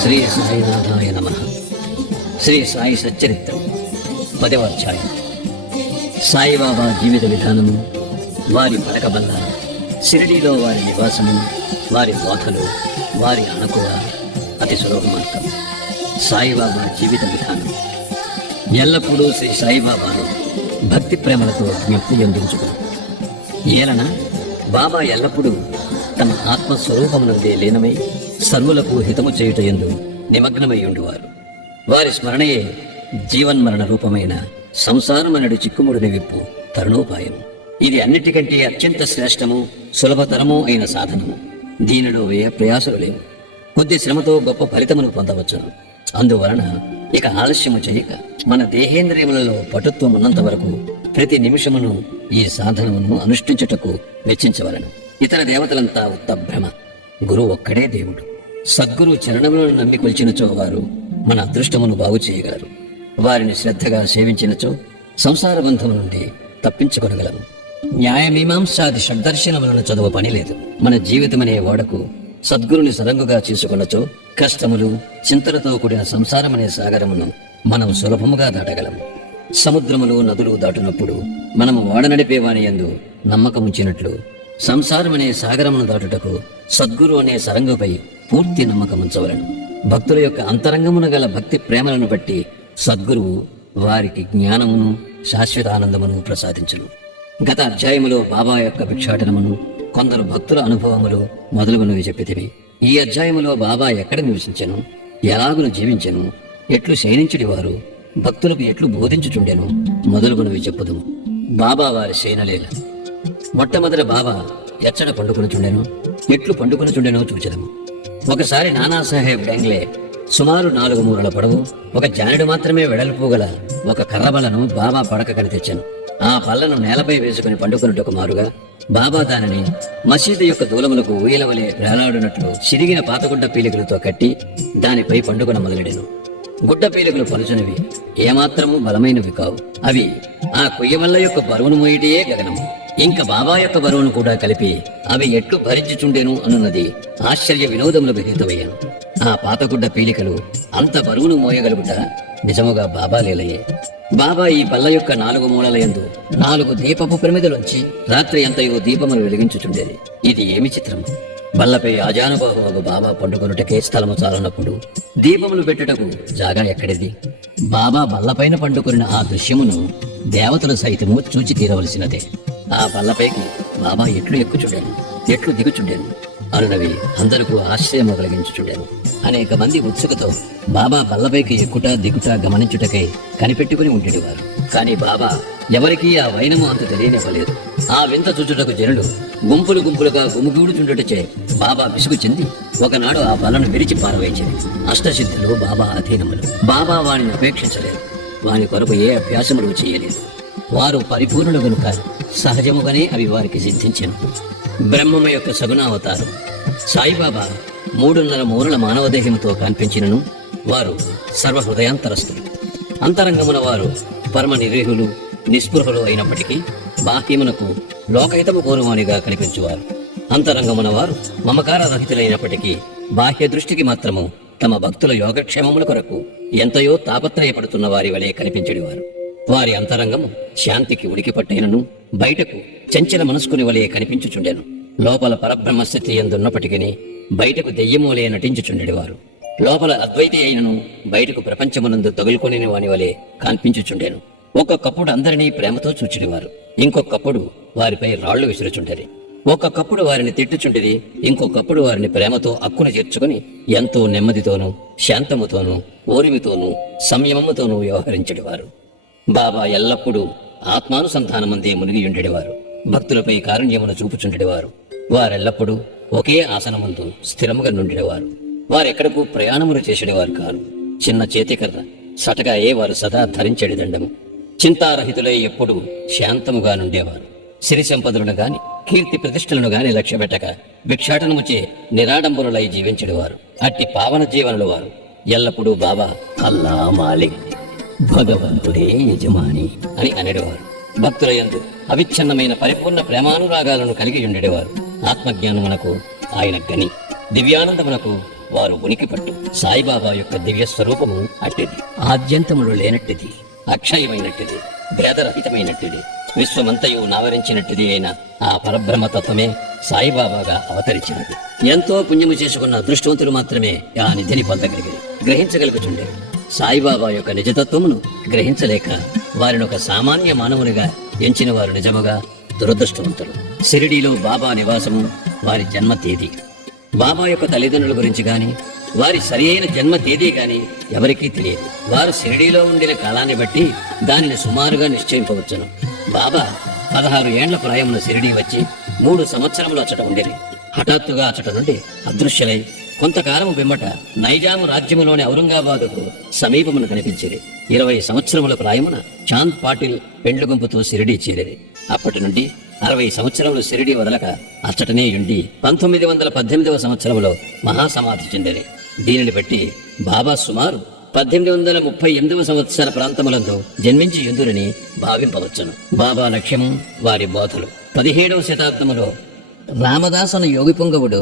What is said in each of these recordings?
శ్రీ సాయినాథాయ నమః. శ్రీ సాయి సచ్చరిత్రం 10వ అధ్యాయం. సాయిబాబా జీవిత విధానము, వారి పలకబల్ల, షిరిడీలో వారి నివాసము, వారి బోధలు, వారి అణకువ, అతి సులభ మార్గం. సాయిబాబా జీవిత విధానం. ఎల్లప్పుడూ శ్రీ సాయిబాబాను భక్తి ప్రేమలతో జ్ఞప్తి అందించుకుని ఏలన బాబా ఎల్లప్పుడూ తమ ఆత్మస్వరూపమునందే లీనమై సర్వులకు హితము చేయుట యందు నిమగ్నమై ఉండువారు. వారి స్మరణయే జీవన్మరణ రూపమైన సంసారమనడు చిక్కుముడిని విప్పు తరుణోపాయము. ఇది అన్నిటికంటే అత్యంత శ్రేష్టము, సులభతరము అయిన సాధనము. దీనిలో వ్యయ ప్రయాసలు లేవు. కొద్ది శ్రమతో గొప్ప ఫలితమును పొందవచ్చును. అందువలన ఇక ఆలస్యము చేయక మన దేహేంద్రియములలో పటుత్వం ఉన్నంత వరకు ప్రతి నిమిషమును ఈ సాధనమును అనుష్ఠించుటకు వెచ్చించవలను. ఇతర దేవతలంతా ఉత్త భ్రమ. గురువు ఒక్కడే దేవుడు. సద్గురు చరణములను నమ్మి కొలిచినచో వారు మన అదృష్టమును బాగు చేయగలరు. వారిని శ్రద్ధగా సేవించినచో సంసార బంధము నుండి తప్పించుకొనగలము. న్యాయమీమాంసాది షడ్దర్శనములను చదువు పని లేదు. మన జీవితమనే ఓడకు సద్గురుని సరంగుగా చేసుకున్నచో కష్టములు, చింతలతో కూడిన సంసారమనే సాగరమును మనం సులభముగా దాటగలము. సముద్రములు, నదులు దాటునప్పుడు మనము ఓడ నడిపేవాని యందు నమ్మకముంచినట్లు సంసారమనే సాగరమును దాటుటకు సద్గురు అనే సరంగుపై పూర్తి నమ్మకముంచవలను. భక్తుల యొక్క అంతరంగమున గల భక్తి ప్రేమలను బట్టి సద్గురువు వారికి జ్ఞానమును, శాశ్వత ఆనందమును ప్రసాదించును. గత అధ్యాయములో బాబా యొక్క భిక్షాటనమును, కొందరు భక్తుల అనుభవములు మొదలుగునవి చెప్పితివి. ఈ అధ్యాయములో బాబా ఎక్కడ నివసించెను, ఎలాగును జీవించెను, ఎట్లు శయనించుడి వారు, భక్తులకు ఎట్లు బోధించుచుండెను మొదలుగునవి చెప్పుదుము. బాబా వారి శయనలీల. మొట్టమొదట బాబా ఎచ్చట పండుకొనుచుండెను, ఎట్లు పండుకొనుచుండెనో చూచెదము. ఒకసారి నానాసాహెబ్ డెంగ్లే సుమారు 4 మూరల పొడవు, 1 జానెడు మాత్రమే వెడల్పు గల ఒక కర్రబలను బాబా పడక కని తెచ్చాను. ఆ పళ్లను నేలపై వేసుకుని పండుకొనుటకు మారుగా బాబా దానిని మసీదు యొక్క దూలములకు ఊయలవలే వేలాడునట్లు చిరిగిన పాతగుడ్డ పీలికలతో కట్టి దానిపై పండుకొన మొదలెడెను. గుడ్డ పీలికలు పలుచునివి, ఏమాత్రము బలమైనవి కావు. అవి ఆ కొయ్యవల్ల యొక్క బరువును మోయిటియే గగనము. ఇంక బాబా యొక్క బరువును కూడా కలిపి అవి ఎట్లు భరించుచుండెను అనున్నది ఆశ్చర్య వినోదములకు హేతువయ్యాను. ఆ పాతగుడ్డ పీలికలు అంత బరువును మోయగలుగుట నిజముగా బాబా లీలయే. బాబా ఈ బల్ల యొక్క 4 మూలల యందు 4 దీపపు ప్రమిదలుంచి రాత్రి అంతయో దీపములు వెలిగించుచుండేది. ఇది ఏమి చిత్రము! బల్లపై ఆజానుబాహువు బాబా పండుకొనుటకే స్థలము చాలనప్పుడు దీపములు పెట్టుటకు జాగా ఎక్కడిది? బాబా బల్లపైన పండుకొనిన ఆ దృశ్యమును దేవతలు సైతము చూచి తీరవలసినదే. ఆ బల్లపైకి బాబా ఎట్లు ఎక్కుచుండెను, ఎట్లు దిగుచుండెను అనునవి అందరికీ ఆశ్చర్యము కలిగించుచుండెను. అనేక మంది ఉత్సుకతో బాబా బల్లపైకి ఎక్కుట దిగుట గమనించుటకై కనిపెట్టుకుని ఉండేవారు. కాని బాబా ఎవరికీ ఆ వైనము అంత తెలియనివ్వలేదు. ఆ వింత చూచుటకు జనులు గుంపులు గుంపులుగా గుమిగూడుచుండుటచే బాబా విసుగు చెంది ఒకనాడు ఆ బలను విరిచి పారవేయించింది. అష్టసిద్ధులు బాబా అధీనములు. బాబా వారిని అపేక్షించలేదు. వాని కొరకు ఏ అభ్యాసములు చేయలేదు. వారు పరిపూర్ణులు గనుక సహజముగానే అవి వారికి సిద్ధించెను. బ్రహ్మము యొక్క సగుణావతారం సాయిబాబా 3.5 మూరల మానవదేహంతో కనిపించినను వారు సర్వహృదయాంతరస్తులు. అంతరంగమున వారు పరమ నిర్వేహులు, నిస్పృహలు అయినప్పటికీ బాహ్యమునకు లోకహితము కోరువానిగా కనిపించువారు. అంతరంగమున వారు మమకార రహితులైనప్పటికీ బాహ్య దృష్టికి మాత్రము తమ భక్తుల యోగక్షేమముల కొరకు ఎంతయో తాపత్రయపడుతున్న వారి వలె కనిపించేవారు. వారి అంతరంగము శాంతికి ఉనికి పట్టైనను బయటకు చంచల మనస్కుని వలె కనిపించుచుండెను. లోపల పరబ్రహ్మస్థితి ఎందున్నప్పటికీ బయటకు దెయ్యములే నటించుచుండెడివారు. లోపల అద్వైతి అయినను బయటకు ప్రపంచమునందు తగులుకొని వాని వలె కనిపించుచుండెను. ఒక్కొక్కప్పుడు అందరినీ ప్రేమతో చూచుడివారు, ఇంకొకప్పుడు వారిపై రాళ్లు విసురుచుండేది. ఒక్కొక్కప్పుడు వారిని తిట్టుచుండేది, ఇంకొకప్పుడు వారిని ప్రేమతో అక్కున చేర్చుకుని ఎంతో నెమ్మదితోనూ, శాంతముతోనూ, ఓరిమితోనూ, సంయమముతోనూ వ్యవహరించేవారు. బాబా ఎల్లప్పుడూ ఆత్మానుసంధానమందే మునిగియుండెడివారు. భక్తులపై కారుణ్యమును చూపుచుండెడివారు. వారెల్లప్పుడూ ఒకే ఆసనముందు స్థిరముగా నుండెడివారు. వారెక్కడకు ప్రయాణములు చేసేవారు కారు. చిన్న చేతికర్ర సటగాయే వారు సదా ధరించెడి దండము. చింతారహితులై ఎప్పుడూ శాంతముగా నుండేవారు. సిరి సంపదలను గాని, కీర్తి ప్రతిష్టలను గాని లక్ష్యపెట్టక భిక్షాటనముచే నిరాడంబరులై జీవించెడివారు. అట్టి పావన జీవనులు వారు ఎల్లప్పుడూ బాబా అల్లా మాలిక్, భగవంతుడే యజమాని అని అనేవారు. భక్తుల యందు అవిచ్ఛిన్నమైన పరిపూర్ణ ప్రేమానురాగాలను కలిగి ఉండేవారు. ఆత్మజ్ఞానమునకు ఆయన గని, దివ్యానందమునకు వారు ఉనికి పట్టు. సాయిబాబా యొక్క దివ్య స్వరూపము అట్టిది. ఆద్యంతములు లేనట్టిది, అక్షయమైనట్టిది, భేదరహితమైనట్టిది, విశ్వమంతయు నావరించినట్టిది అయిన ఆ పరబ్రహ్మ తత్వమే సాయిబాబాగా అవతరించినది. ఎంతో పుణ్యము చేసుకున్న అదృష్టవంతులు మాత్రమే ఆ నిధిని పొందగలిగారు, గ్రహించగలుగుతుండే. సాయిబాబా యొక్క నిజతత్వమును గ్రహించలేక వారిని ఒక సామాన్య మానవునిగా ఎంచిన వారు నిజముగా దురదృష్టవంతులు. షిరిడీలో బాబా నివాసము, వారి జన్మ తేదీ, బాబా యొక్క తల్లిదండ్రుల గురించి గాని వారి సరి అయిన జన్మ తేదీ గాని ఎవరికీ తెలియదు. వారు షిరిడీలో ఉండిన కాలాన్ని బట్టి దానిని సుమారుగా నిశ్చయింపవచ్చును. బాబా 16 ఏండ్ల ప్రాయమున షిరిడీ వచ్చి 3 సంవత్సరములు అచ్చట ఉండేది. హఠాత్తుగా అచ్చట నుండి అదృశ్యలై కొంతకాలము పిమ్మట నైజాము రాజ్యములోని ఔరంగాబాదుకు సమీపమును కనిపించేది. 20 సంవత్సరముల ప్రాయమున చాంద్ పాటిల్ పెండ్లు గుంపుతో షిరిడీ చేరేది. అప్పటి నుండి 60 సంవత్సరములు షిరిడీ వదలక అచ్చటనే ఉండి 1918వ సంవత్సరములో మహాసమాధి చెందేది. దీనిని బట్టి బాబా సుమారు 1838వ సంవత్సర ప్రాంతములందు జన్మించి ఎందురని భావింపవచ్చును. బాబా లక్ష్యము, వారి బోధలు. 17వ శతాబ్దములో రామదాసన యోగి పొంగవుడు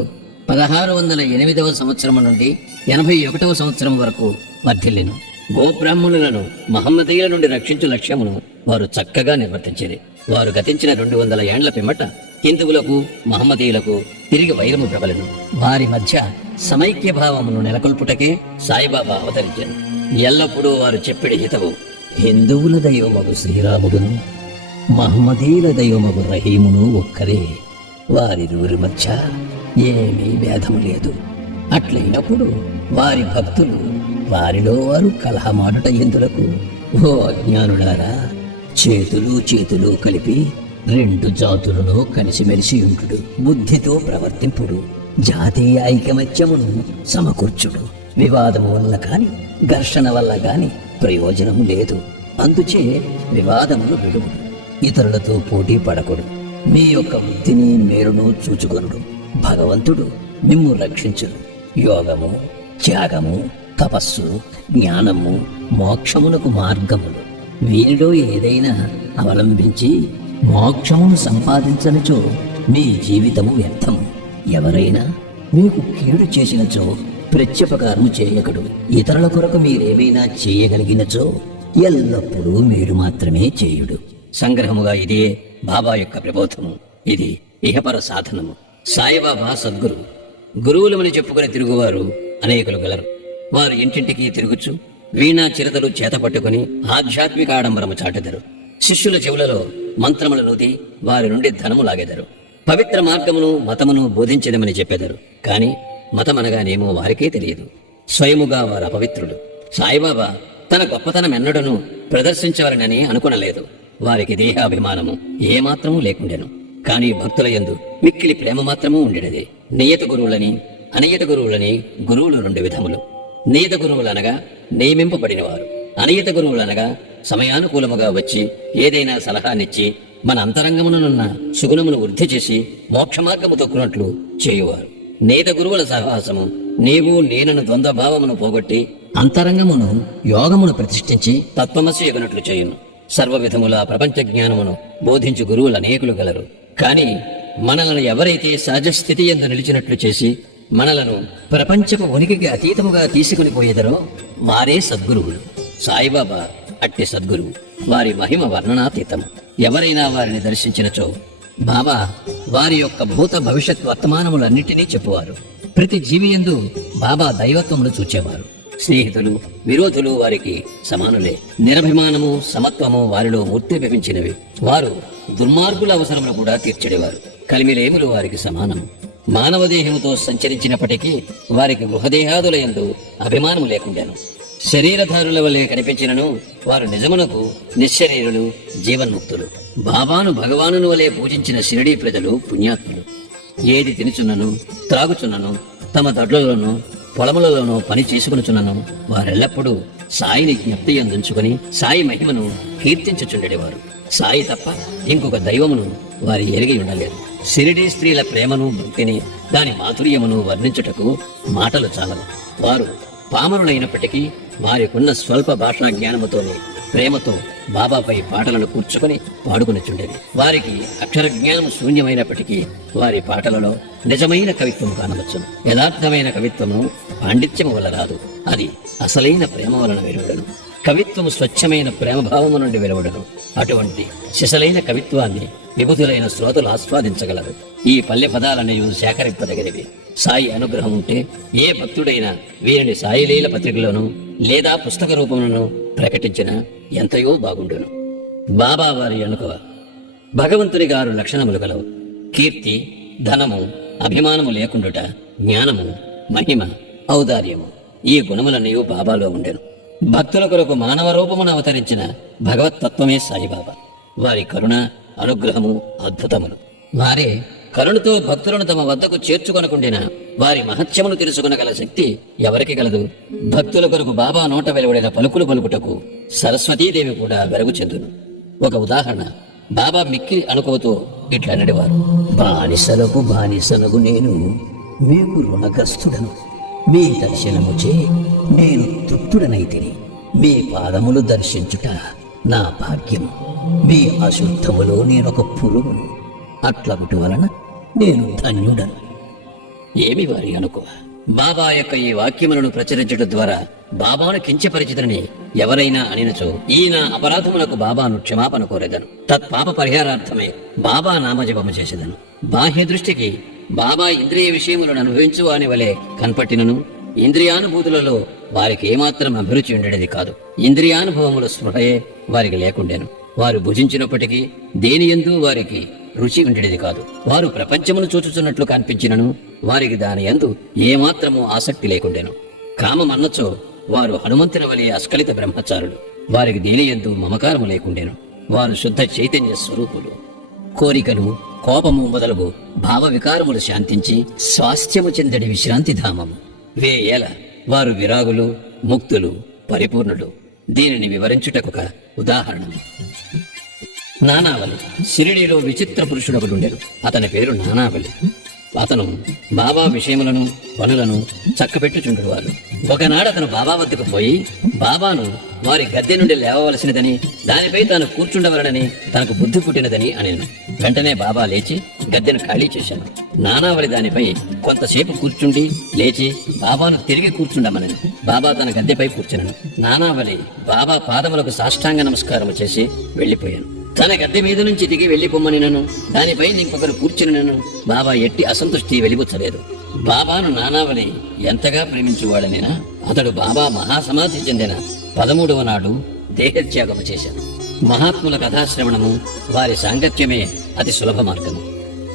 1608వ సంవత్సరము నుండి 81వ సంవత్సరం వరకు వర్ధిల్లెను. గోబ్రాహ్మణులను మహమ్మదీయుల నుండి రక్షించు లక్ష్యమును వారు చక్కగా నిర్వర్తించేది. వారు గతించిన 200 ఏండ్ల పిమ్మట హిందువులకు మహమ్మదీయులకు తిరిగి వైరము ప్రబలెను. వారి మధ్య సమైక్య భావమును నెలకొల్పుటకే సాయిబాబా అవతరించారు. ఎల్లప్పుడూ వారు చెప్పిడి హితవు, హిందువుల దైవమగు శ్రీరాముడును మహమ్మదీయుల దైవమగు రహీమును ఒక్కరే, వారిరువురి మధ్య ఏమీ భేదము లేదు. అట్లయినప్పుడు వారి భక్తులు వారిలో వారు కలహమాడుట ఎందులకు? ఓ అజ్ఞానులారా, చేతులు కలిపి 2 జాతులను కలిసిమెలిసి ఉంటుడు, బుద్ధితో ప్రవర్తింపుడు, జాతీయ ఐకమత్యమును సమకూర్చుడు. వివాదము వల్ల కాని ఘర్షణ వల్ల గాని ప్రయోజనము లేదు. అందుచే వివాదమును విడువుడు, ఇతరులతో పోటీ పడకుడు, మీ యొక్క వృత్తిని మేరును చూచుకొనుడు. భగవంతుడు మిమ్ము రక్షించుడు. యోగము, త్యాగము, తపస్సు, జ్ఞానము, మోక్షమునకు మార్గములు. వీరిలో ఏదైనా అవలంబించి మోక్షమును సంపాదించనిచో మీ జీవితము వ్యర్థము. ఎవరైనా మీకు కీడు చేసినచో ప్రత్యుపకారము చేయకడు. ఇతరుల కొరకు మీరేమైనా చేయగలిగినచో ఎల్లప్పుడూ మీరు మాత్రమే చేయుడు. సంగ్రహముగా ఇదే బాబా యొక్క ప్రబోధము. ఇది ఇహపర సాధనము. సాయిబాబా సద్గురు. గురువులమని చెప్పుకుని తిరుగువారు అనేకులు గలరు. వారు ఇంటింటికి తిరుగుచు వీణా చిరతలు చేత పట్టుకుని ఆధ్యాత్మిక ఆడంబరము చాటెదరు. శిష్యుల చెవులలో మంత్రములు నూది వారి నుండి ధనము లాగెదరు. పవిత్ర మార్గమును మతమును బోధించదమని చెప్పెదరు. కాని మతమనగానేమో వారికే తెలియదు. స్వయముగా వారు అపవిత్రులు. సాయిబాబా తన గొప్పతనం ఎన్నడను ప్రదర్శించవలనని అనుకునలేదు. వారికి దేహాభిమానము ఏమాత్రమూ లేకుండెను. కాని భక్తుల యందు మిక్కిలి ప్రేమ మాత్రము ఉండేది. నియత గురువులని అనియత గురువులని గురువులు 2 విధములు. నియత గురువులనగా నియమింపబడినవారు. అనియత గురువులనగా సమయానుకూలముగా వచ్చి ఏదైనా సలహానిచ్చి మన అంతరంగమునున్న సుగుణమును వృద్ధి చేసి మోక్ష మార్గము తొక్కునట్లు చేయువారు. నియత గురువుల సహవాసము నీవు నేనను ద్వంద్వభావమును పోగొట్టి అంతరంగమును యోగమును ప్రతిష్ఠించి తత్వమసి ఎగునట్లు చేయును. సర్వ విధముల ప్రపంచ జ్ఞానమును బోధించు గురువులు అనేకులు గలరు. కాని మనలను ఎవరైతే సహజ స్థితి యందు నిలిచినట్లు చేసి మనలను ప్రపంచపు ఉనికికి అతీతముగా తీసుకుని పోయేదరో వారే సద్గురువులు. సాయిబాబా అట్టి సద్గురువు. వారి మహిమ వర్ణనాతీతము. ఎవరైనా వారిని దర్శించినచో బాబా వారి యొక్క భూత భవిష్యత్ వర్తమానములన్నిటినీ చెప్పువారు. ప్రతి జీవియందు బాబా దైవత్వమును చూచేవారు. స్నేహితులు విరోధులు వారికి సమానులే. నిరభిమానము సమత్వము వారిలో మూర్తిభవించినవి. వారు దుర్మార్గుల అవసరమును కూడా తీర్చెడేవారు. కలిమిలేములు వారికి సమానము. మానవ దేహముతో సంచరించినప్పటికీ వారికి గృహదేహాదుల యందు అభిమానము లేకుండాను. శరీరధారుల వలె కనిపించినను వారు నిజమునకు నిశ్శరీరులు, జీవన్ముక్తులు. బాబాను భగవానుని వలె పూజించిన షిరిడీ ప్రజలు పుణ్యాత్ములు. ఏది తినుచున్నను త్రాగుచున్నను తమ దొడ్లలోనూ పొలములలోనూ పని చేసుకునుచున్నను వారెల్లప్పుడూ సాయిని జ్ఞప్తి అందుంచుకుని సాయి మహిమను కీర్తించుచుండేవారు. సాయి తప్ప ఇంకొక దైవమును వారి ఎరిగి ఉండలేరు. షిరిడీ స్త్రీల ప్రేమను, భక్తిని, దాని మాధుర్యమును వర్ణించుటకు మాటలు చాలవు. వారు పామరులైనప్పటికీ వారికున్న స్వల్ప భాషా జ్ఞానముతోనే ప్రేమతో బాబాపై పాటలను కూర్చుకొని పాడుకునిచుండేది. వారికి అక్షర జ్ఞానం శూన్యమైనప్పటికీ వారి పాటలలో నిజమైన కవిత్వం కానవచ్చును. యథార్థమైన కవిత్వము పాండిత్యము వల్ల రాదు, అది అసలైన ప్రేమ వలన వెలువడను. కవిత్వము స్వచ్ఛమైన ప్రేమభావము నుండి వెలువడను. అటువంటి సిసలైన కవిత్వాన్ని విభుతులైన శ్రోతలు ఆస్వాదించగలరు. ఈ పల్లె పదాలనేవి సేకరింపదగినవి. సాయి అనుగ్రహం ఉంటే ఏ భక్తుడైనా వీరిని సాయిలీల పత్రికలోనూ లేదా పుస్తక రూపంలోనూ ప్రకటించిన ఎంతయో బాగుండును. బాబా వారి అనుకవ భగవంతుని గారు లక్షణములు గలవు. కీర్తి, ధనము, అభిమానము లేకుండుట, జ్ఞానము, మహిమ, ఔదార్యము, ఈ గుణములన్నీ బాబాలో ఉండెను. భక్తుల కొరకు మానవ రూపమును అవతరించిన భగవత్తత్వమే సాయిబాబా. వారి కరుణ, అనుగ్రహము అద్భుతములు. వారే కరుణతో భక్తులను తమ వద్దకు చేర్చుకొనకుండిన వారి మహత్యమును తెలుసుకొనగల శక్తి ఎవరికి గలదు? భక్తుల కొరకు బాబా నోట వెలువడిన పలుకులు పలుకుటకు సరస్వతీదేవి కూడా వెలుగు చెందును. ఒక ఉదాహరణ, బాబా మిక్కిలి అనుకువతో ఇట్లా నడివారు: బానిసలకు బానిసలకు నేను మీకు రుణగ్రస్తుడను. మీ దర్శనముచే నేను తృప్తుడనైతిని. మీ పాదములు దర్శించుట నా భాగ్యము. మీ అశుద్ధములో నేనొక పురుగును. అట్లగుటి వలన నేను ధన్యుడను. ఏమి వారి అనుకో. బాబా యొక్క ఈ వాక్యములను ప్రచురించడం ద్వారా బాబాను కించపరిచితని ఎవరైనా అనినచో ఈయన అపరాధములకు బాబాను క్షమాపణ కోరెదను. తత్పాప పరిహారార్థమే బాబా నామజపము చేసేదను. బాహ్య దృష్టికి బాబా ఇంద్రియ విషయములను అనుభవించు అని వలె కనపట్టినను ఇంద్రియానుభూతులలో వారికి ఏమాత్రం అభిరుచి ఉండేది కాదు. ఇంద్రియానుభవముల స్పృహయే వారికి లేకుండెను. వారు భుజించినప్పటికీ దేని యందు వారికి రుచి ఉండేది కాదు. వారు ప్రపంచమును చూచుచున్నట్లు కనిపించినను వారికి దాని యందు ఏమాత్రము ఆసక్తి లేకుండెను. కామమన్నచో వారు హనుమంతుని వలె అస్కలిత బ్రహ్మచారులు. వారికి దేని యందు మమకారము లేకుండెను. వారు శుద్ధ చైతన్య స్వరూపులు. కోరికలు, కోపము మొదలగు భావ వికారములు శాంతించి స్వాస్థ్యము చెందడి విశ్రాంతి ధామము. వేయేల వారు విరాగులు, ముక్తులు, పరిపూర్ణులు. దీనిని వివరించుటకొక ఉదాహరణ. నానావలి షిరిడీలో విచిత్ర పురుషుడొకడుండెను. అతని పేరు నానావలి. అతను బాబా విషయములను, పనులను చక్కబెట్టుచుండేవాడు. ఒకనాడు అతను బాబా వద్దకు పోయి బాబాను వారి గద్దె నుండి లేవవలసినదని, దానిపై తాను కూర్చుండవలనని తనకు బుద్ధి పుట్టినదని అనేను. వెంటనే బాబా లేచి గద్దెను ఖాళీ చేశాను. నానావలి దానిపై కొంతసేపు కూర్చుండి లేచి బాబాను తిరిగి కూర్చుండమనను. బాబా తన గద్దెపై కూర్చున్నాను. నానావలి బాబా పాదములకు సాష్టాంగ నమస్కారము చేసి వెళ్లిపోయాను. తన గద్దె మీద నుంచి దిగి వెళ్లిపోమ్మనినను దానిపై ఇంకొకరు కూర్చునినను బాబా ఎట్టి అసంతృష్టి వెలిబుచ్చలేదు. బాబాను నానావలి ఎంతగా ప్రేమించువాడనేనా అతడు బాబా మహాసమాధి చెందిన 13వ నాడు దేహత్యాగము చేశాను. మహాత్ముల కథాశ్రవణము, వారి సాంగత్యమే అతి సులభ మార్గము.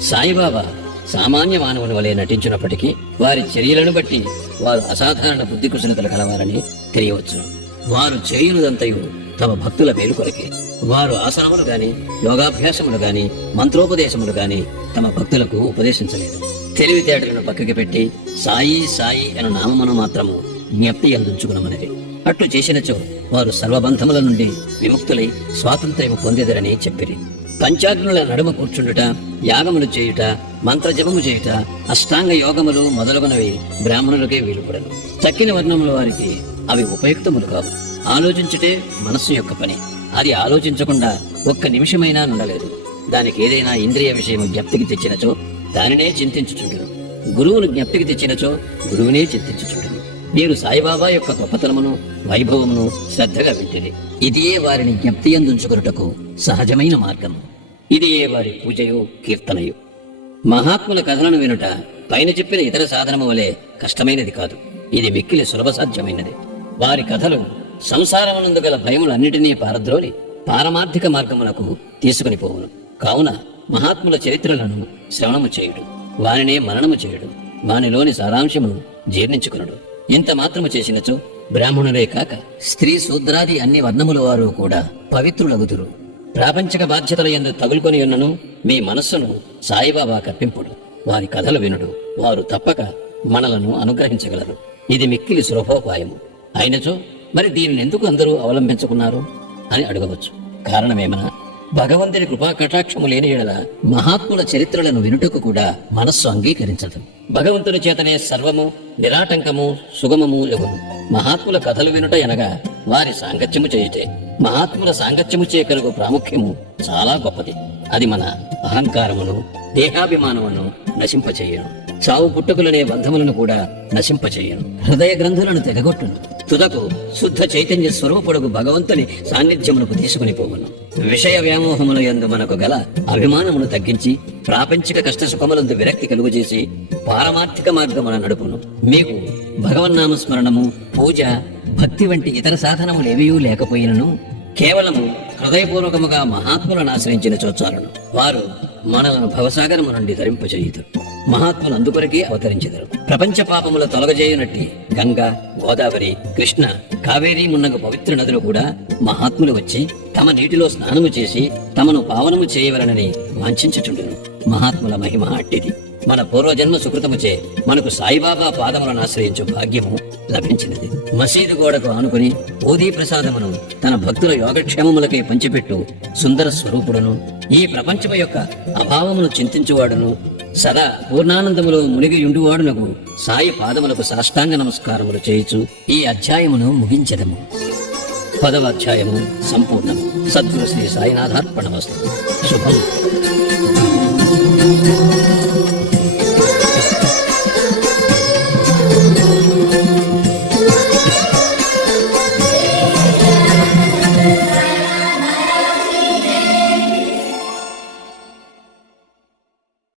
సాయిబాబా సామాన్య మానవుని వలె నటించినప్పటికీ వారి చర్యలను బట్టి వారు అసాధారణ బుద్ధి కుశలతలు కలవారని తెలియవచ్చు. వారు చేయునుదంతయు తమ భక్తుల మేలు కొరకే. వారు ఆసనములు గాని, యోగాభ్యాసములు గాని, మంత్రోపదేశములు గాని తమ భక్తులకు ఉపదేశించలేదు. తెలివితేటలను పక్కకి పెట్టి సాయి సాయి అను నామమును మాత్రము జ్ఞప్తి అందించుకునమనేది. అట్లు చేసినచో వారు సర్వబంధముల నుండి విముక్తులై స్వాతంత్ర్యము పొందేదరని చెప్పిరి. పంచాగ్నుల నడుమ కూర్చుండుట, యాగములు చేయుట, మంత్రజపము చేయుట, అష్టాంగ యోగములు మొదలగునవి బ్రాహ్మణులకే వీలుపడను. తక్కిన వర్ణముల వారికి అవి ఉపయుక్తములు కావు. ఆలోచించుటే మనస్సు యొక్క పని. అది ఆలోచించకుండా ఒక్క నిమిషమైనా నుండలేదు. దానికి ఏదైనా ఇంద్రియ విషయము జ్ఞప్తికి తెచ్చినచో దానినే చింతించుచుండును. గురువును జ్ఞప్తికి తెచ్చినచో గురువునే చింతించుచుండును. మీరు సాయిబాబా యొక్క గొప్పతనమును, వైభవమును శ్రద్ధగా వింటిరి. ఇదియే వారిని జ్ఞప్తి అందుంచుకొనుటకు సహజమైన మార్గము. ఇదియే వారి పూజయో కీర్తనయో. మహాత్ముల కథలను వినుట పైన చెప్పిన ఇతర సాధనము వలె కష్టమైనది కాదు. ఇది మిక్కిలి సులభ సాధ్యమైనది. వారి కథలు సంసారమునందు గల భయములన్నిటినీ పారద్రోలి పారమార్థిక మార్గమునకు తీసుకుని పోవును. కావున మహాత్ముల చరిత్రలను శ్రవణము చేయుడు, వానినే మననము చేయుడు, వానిలోని సారాంశమును జీర్ణించుకునుడు. ఇంత మాత్రము చేసినచో బ్రాహ్మణులే కాక స్త్రీ శూద్రాది అన్ని వర్ణముల వారు కూడా పవిత్రులగుదురు. ప్రాపంచిక బాధ్యతల యందు తగులుకొని ఉన్నను మీ మనస్సును సాయిబాబా కప్పింపుడు. వారి కథలు వినుడు, వారు తప్పక మనలను అనుగ్రహించగలరు. ఇది మిక్కిలి సులభోపాయము. అయినచో మరి దీనిని ఎందుకు అందరూ అవలంబించుకున్నారు అని అడగవచ్చు. కారణమేమనా, భగవంతుని కృపా కటాక్షము లేని ఎడల మహాత్ముల చరిత్రలను వినుటకు కూడా మనస్సు అంగీకరించదు. భగవంతుని చేతనే సర్వము నిరాటంకము సుగమము లగును. మహాత్ముల కథలు వినుట అనగా వారి సాంగత్యము చేయుటే. మహాత్ముల సాంగత్యముచే కలుగు ప్రాముఖ్యము చాలా గొప్పది. అది మన అహంకారమును, దేహాభిమానమును నశింపచేయను. చావు పుట్టుకులనే బంధములను కూడా నశింపచేయను. హృదయ గ్రంథులను తెగగొట్టును. తుదకు శుద్ధ చైతన్య స్వరూపుడుగు భగవంతుని సాన్నిధ్యమునకు తీసుకుని పోవును. విషయ వ్యామోహముల యందు మనకు గల అభిమానమును తగ్గించి ప్రాపంచిక కష్ట సుఖములందు విరక్తి కలుగుచేసి పారమార్థిక మార్గమున నడుపును. మీకు భగవన్నామ స్మరణము, పూజ, భక్తి వంటి ఇతర సాధనములేవీ లేకపోయినను కేవలము హృదయపూర్వకముగా మహాత్ములను ఆశ్రయించిన చోచాలను వారు మనలను భవసాగరము నుండి ధరింపచేయుదురు. మహాత్ములు అందుకొరకే అవతరించెదరు. ప్రపంచ పాపముల తొలగజేయునట్టి గంగా, గోదావరి, కృష్ణ, కావేరి మున్నగు పవిత్ర నదులు కూడా మహాత్ములు వచ్చి తమ నీటిలో స్నానము చేసి తమను పావనము చేయవలనని వాంఛించుచుండును. మహాత్ముల మహిమ అట్టిది. మన పూర్వజన్మ సుకృతముచే మనకు సాయిబాబా పాదములను ఆశ్రయించు భాగ్యము లభించినది. మసీదు గోడకు ఆనుకుని ఓదీ ప్రసాదమును తన భక్తుల యోగక్షేమములకై పంచిపెట్టు సుందర స్వరూపుడును, ఈ ప్రపంచము యొక్క అభావమును చింతించువాడును, సదా పూర్ణానందములో మునిగియుండువాడునకు సాయి పాదములకు సాష్టాంగ నమస్కారములు చేయుచు ఈ అధ్యాయమును ముగించెదము. 10వ అధ్యాయము సంపూర్ణం. సద్గురు శ్రీ సాయినాథార్పణమస్తు. శుభం.